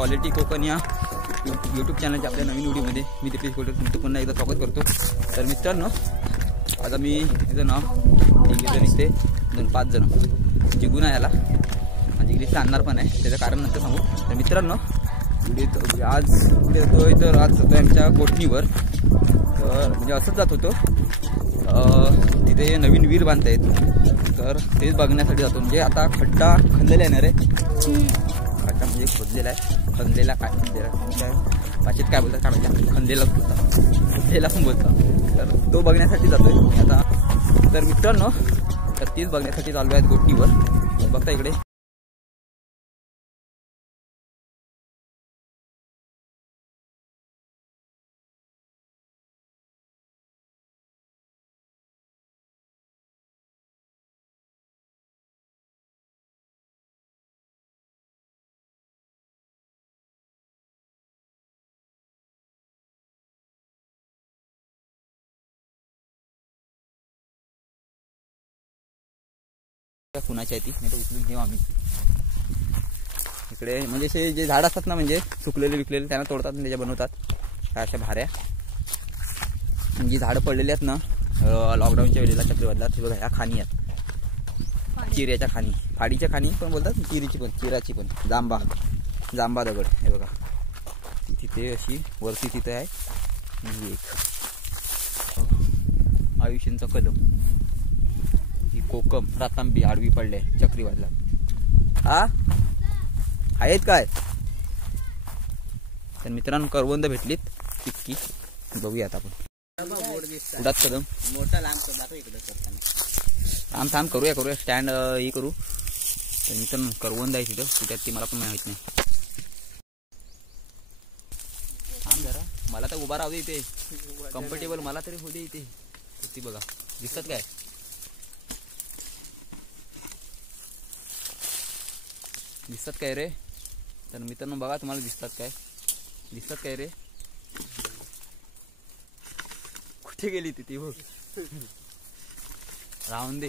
Quality Konkan या YouTube चॅनलच्या आपल्या नवीन व्हिडिओमध्ये मी दीपेश गोटे तुमचं पुन्हा एकदा स्वागत करतो। तर मित्रांनो, आज आम्ही तिचं नाव एक जण इथे 2-5 जण जिगून आहे याला म्हणजे इथे आणणार पण आहे, त्याचं कारण नंतर सांगू। तर मित्रांनो, व्हिडिओ आज येतोय तर आज जातोय आमच्या कोटणीवर। तर म्हणजे असंच जात होतो, तिथे नवीन विहीर बांधतायत तर तेच बघण्यासाठी जातो। म्हणजे आता खड्डा खणलेला येणार आहे, खड्डा म्हणजे खोदलेला आहे, खणलेला काय भाषेत काय बोलतात काय माहिती, खणलेला बोलतात, खणलेला पण बोलतात। तर तो बघण्यासाठी जातोय मी आता। तर मित्रांनो, तर तीच बघण्यासाठी चालू आहेत गोष्टीवर। बघता इकडे कुणाची आहे ती, नाही तर उचलून घेऊ आम्ही। इकडे म्हणजे असे जे झाड असतात ना, म्हणजे सुकलेले विकलेले त्यांना तोडतात आणि त्याच्या बनवतात काय अशा भाऱ्या। जी झाडं पडलेली आहेत ना लॉकडाऊनच्या वेळेला चक्रीवादळात, हे बघा ह्या खाणी आहेत, चिऱ्याच्या खाणी, फाडीच्या खाणी पण बोलतात, चिरीची पण, चिराची पण, जांबा दगड, हे बघा तिथे अशी वरती तिथे आहे। ही एक आयुष्यांचा कलम, ही कोकम रातांबी आडवी पडले चक्रीवादळात। हा आहेत काय? तर मित्रांनो, करवंद भेटलीत तितकी, बघूया आता आपण। उडात कदम मोठा लांब जातो इकडे करताना, थांब करूया स्टँड हे करू। तर मित्रांनो, करवंद आहे तिथं, कुठ्यात ती मला पण माहित नाही। थांब जरा, मला तर उभा राहू दे इथे, कम्फर्टेबल मला तरी होऊ दे इथे। ती बघा दिसतात काय, दिसतात काय रे? तर मित्रांनो बघा, तुम्हाला दिसतात काय रे? कुठे गेली ती बघ, राहून दे।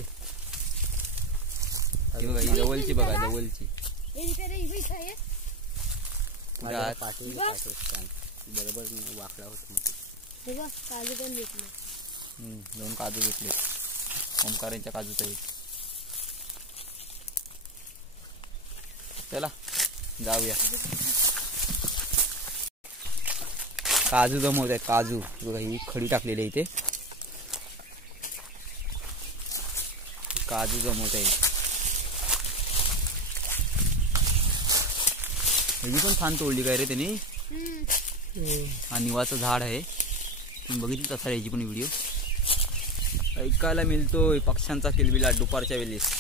ही बघा, ही जवळची बघा, जवळची बरोबर वाकडा होत, दोन काजू घेतले, ओमकारांच्या काजूचा एक। चला जाऊया, काजू जमवत आहेत, काजू बघा, ही खडी टाकलेली आहे इथे, काजू जमवत आहे। ही पण छान तोडली काय रे त्यांनी, हा निवाचं झाड आहे, तुम्ही बघितलं तसा याची पण व्हिडिओ। ऐकायला मिळतोय पक्ष्यांचा किलबिलाट दुपारच्या वेळेस।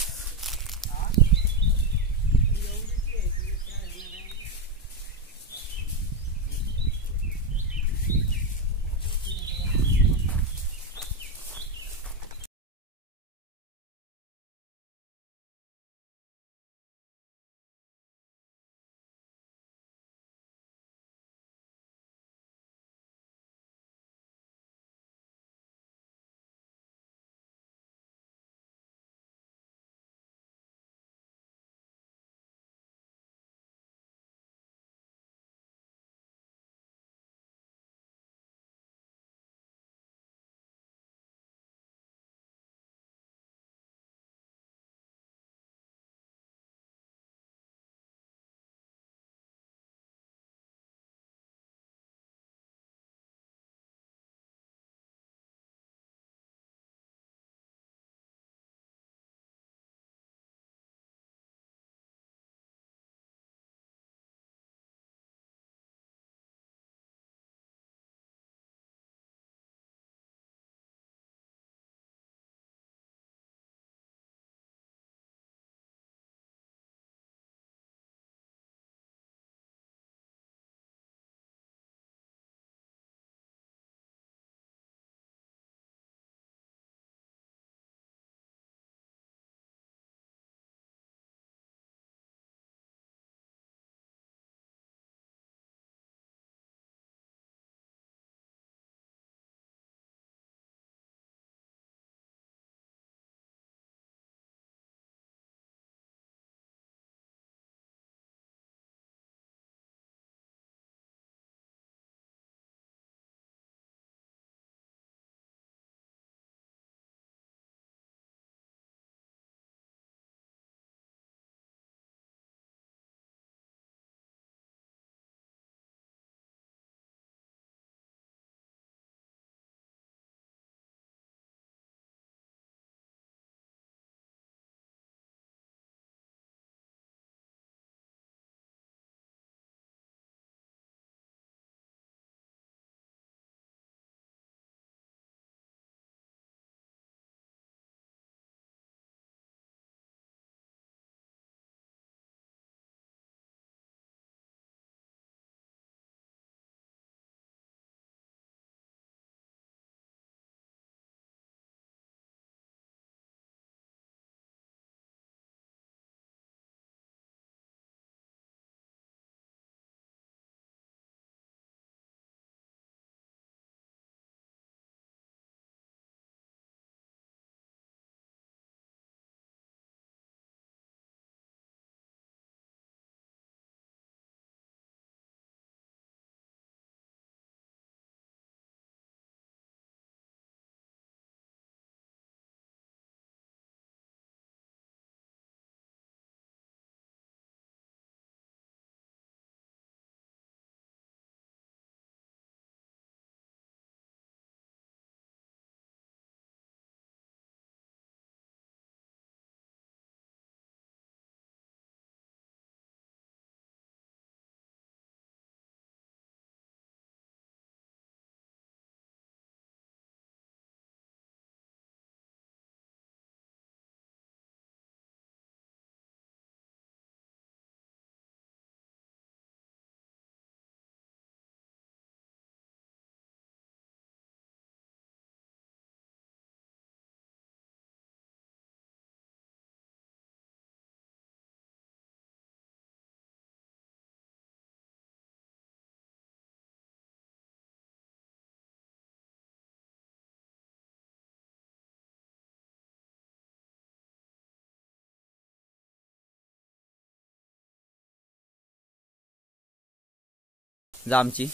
जामची,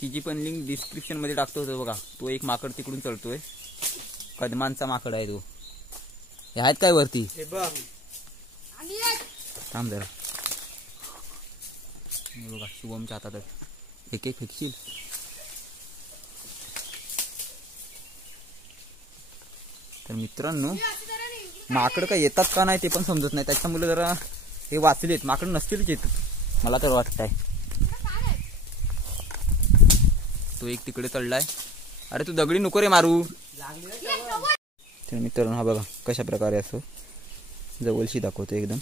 तिची पण लिंक डिस्क्रिप्शन मध्ये टाकतो होतो बघा. तो एक माकड तिकडून चढतोय, कदमांचा माकड आहे तो. हे आहेत काय वरती? थांब जरा. हे बघा शुभमच्या हातात एक एक फेकशील. तर मित्रांनो माकड काय येतात का नाही ते पण समजत नाही, त्याच्यामुळे जरा हे वाचलेत. माकड नसतीलच येत मला तर वाटतंय. तो एक तिकडे चढलाय. अरे तू दगडी नको रे मारू. तर मित्रांनो हा बघा कशा प्रकारे असं जवळशी दाखवतो एकदम.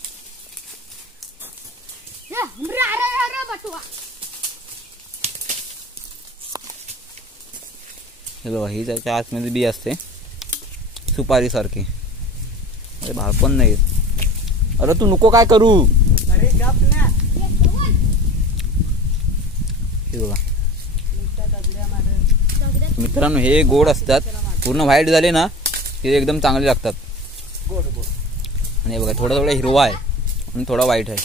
हे बघा ही त्याच्या आतमध्ये बी असते सुपारी सारखी. अरे भाळ पण नाही. अरे तू नको काय करू. अरे गप ना. हे बघा मित्रांनो हे गोड असतात, पूर्ण व्हाईट झाले ना ते एकदम चांगले लागतात. गोड गोड. आणि बघा थोडा थोडा हिरवा आहे आणि थोडा व्हाईट आहे,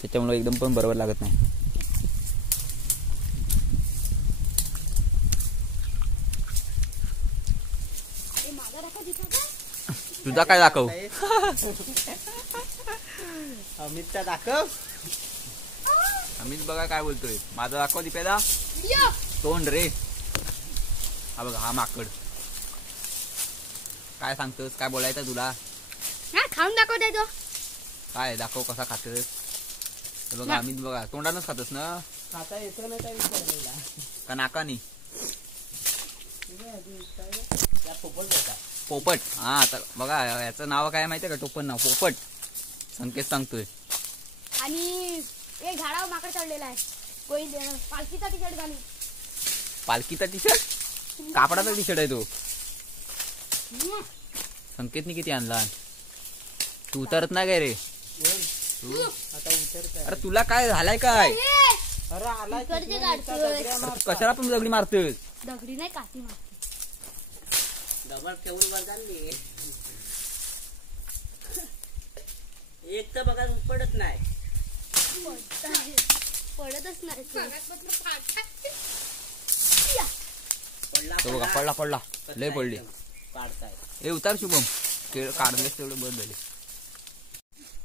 त्याच्यामुळे एकदम पण बरोबर लागत नाही. तुझा काय दाखव. अमितचा दाखव. अमित बघा काय बोलतोय. माझा दाखव दीपेदा तोंड रे. हा बघा हा माकड. काय सांगतोस, काय बोलायचं तुला? खाऊन दाखवते तो. काय दाखव कसा खातोस. बघा अमित बघा तोंडानच खातोस ना. खाता येतो नाही काय विचारलेला का नाकानी. पोपट होता. पोपट. हा आता बघा याचं नाव काय माहितीये का, टोपण नाव पोपट. संकेत सांगतोय. आणि एक झाडावर माकड चढलेला आहे. कोई पालखीचा टी शर्ट घालून. पालखीचा टी शर्ट, कापडाचा टी शर्ट आहे तो. संकेतनी किती आणला. तू उतरत नाही काय रे. तू आता उतरत. अरे तुला काय झालाय काय. अरे आला इकडचे काढतोय. तू कशाला पण दगडी मारतोय. दगडी नाही काठी मारते. डबल ठेवून बदलली. एक तर बघा पडत नाही. पडतच नाही. तो बघा पडला पडला लय पडली. काढताय. हे उतार शुभम. काढलेस तेवढं बंद झाले.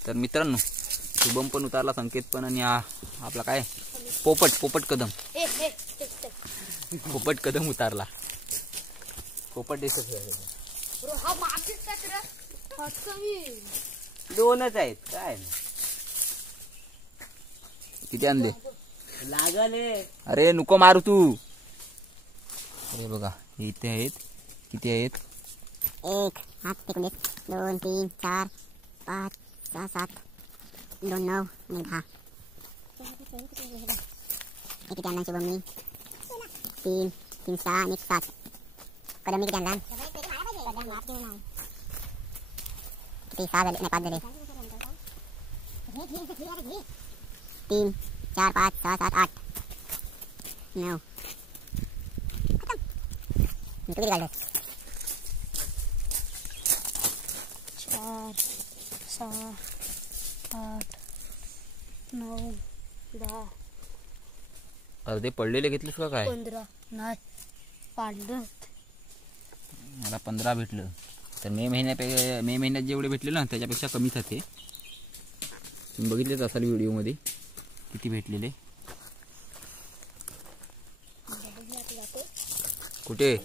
तर मित्रांनो शुभम पण उतारला, संकेत पण, आणि हा आपला काय पोपट पोपट कदम. पोपट कदम उतारला. पोपट दिसत दोनच आहेत काय. किती आणले. लागले. अरे नको मारू तू. अरे बघा इथे आहेत. किती आहेत. 1 8 19 2 3 4 5 6 7 2 9 आणि 10. एक किती आणला शुभम मी. 3 3 6 आणि 7. कदम मी किती आणला. किती 6 झाले नाही 5 झाले. 3 4 5 6 7 8 9. तू किती काढलं. 4 6 8 9 10 अर्धे पडलेले घेतलेस का काय. 15 नाही पाडलं. मला 15 भेटलं. तर मे महिन्यात जेवढे भेटले ना त्याच्यापेक्षा कमी थाते. तुम्ही बघितलेच असाल व्हिडिओमध्ये किती भेटलेले. कुठे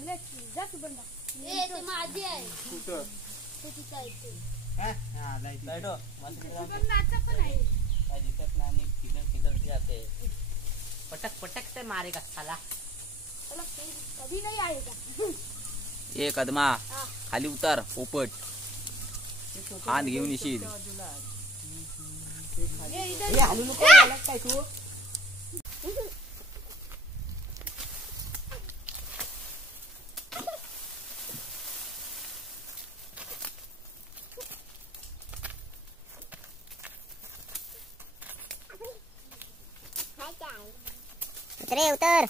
चांगले आहेत जा सुगंधा ए ते माझी आहे कुठं ते तिचं आहे ते लाईटो सुगंधाचं पण आहे काय दिसत नाही आणि किधर जाते पटक पटक ते मारेगा साला त्याला कधी नाही आहे का ए कदमा हा. खाली उतार पोपट हात घेऊन येशील ए, इधर हलू नको काय तू उतरे उतर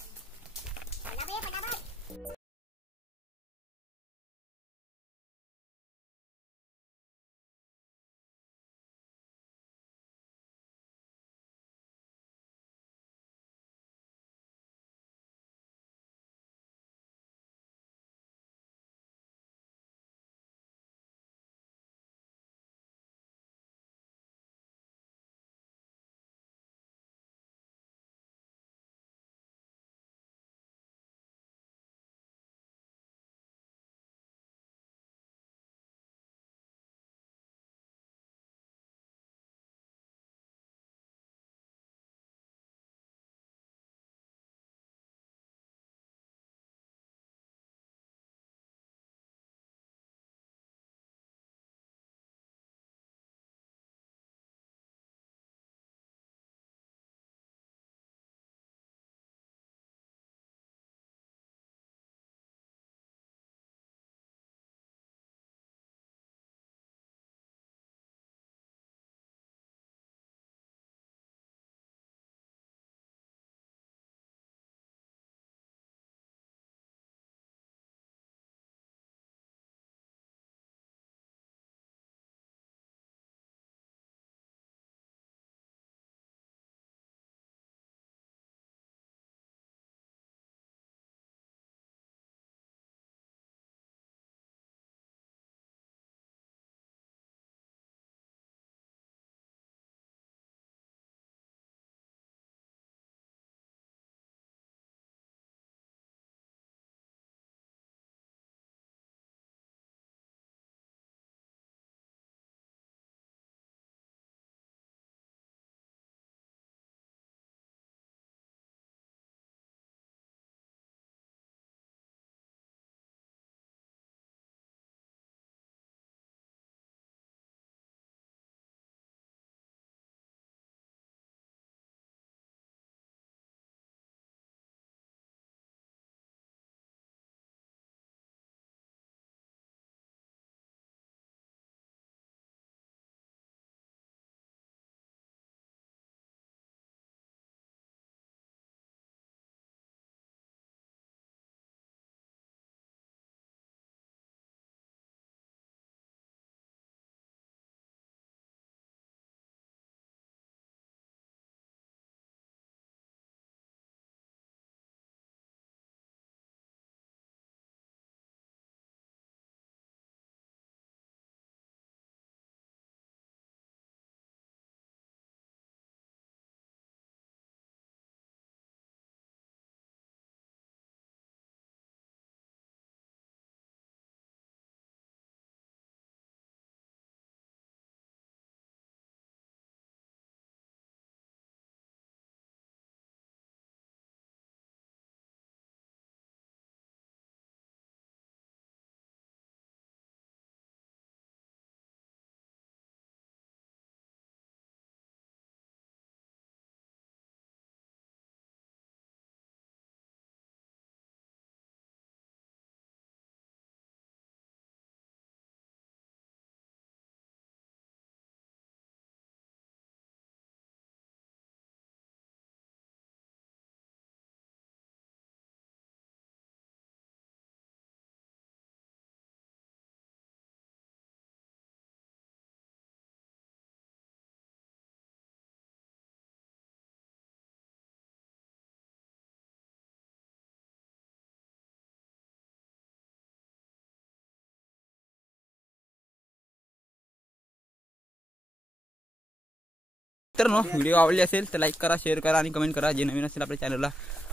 मित्रांनो व्हिडिओ आवडली असेल तर लाईक करा, शेअर करा आणि कमेंट करा. जे नवीन असेल आपल्या चॅनलला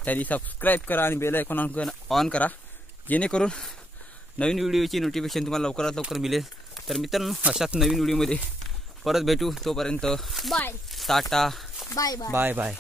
त्यांनी सबस्क्राईब करा आणि बेल आयकॉन ऑन करा. जेणेकरून नवीन व्हिडिओची नोटिफिकेशन तुम्हाला लवकरात लवकर मिळेल. तर मित्रांनो अशाच नवीन व्हिडिओमध्ये परत भेटू. तोपर्यंत bye tata bye bye bye bye.